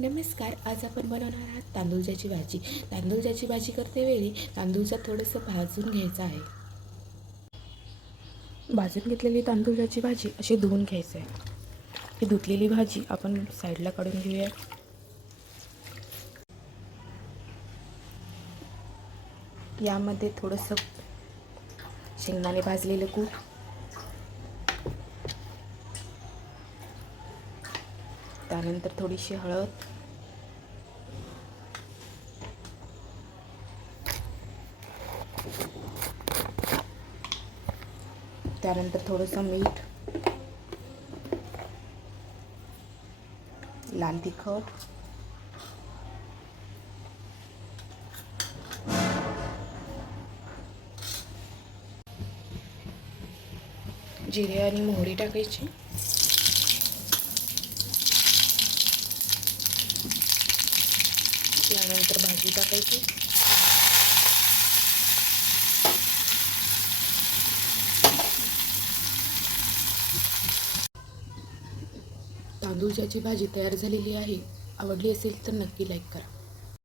नमस्कार आज आपण बनवणार आहात तांदूळच्याची भाजी. तांदूळच्याची भाजी करतेवेळी तांदूळचा थोडंसं भाजून घ्यायचं आहे. भाजून घेतलेली तांदूळाची भाजी अशी धुवून घ्यायचं आहे. ही धुतलेली भाजी आपण साईडला काढून घेऊया. यामध्ये थोडंसं शेंगदाणे भाजलेलं कूट त्यानंतर थोडीशी हळद. त्यानंतर थोडंसं मीठ. लाल तिखट. जिरे आणि मोहरी टाकायची. त्यानंतर भाजी टाकायची. तांदूळच्याची भाजी तयार झालेली आहे. आवडली असेल तर नक्की लाईक करा.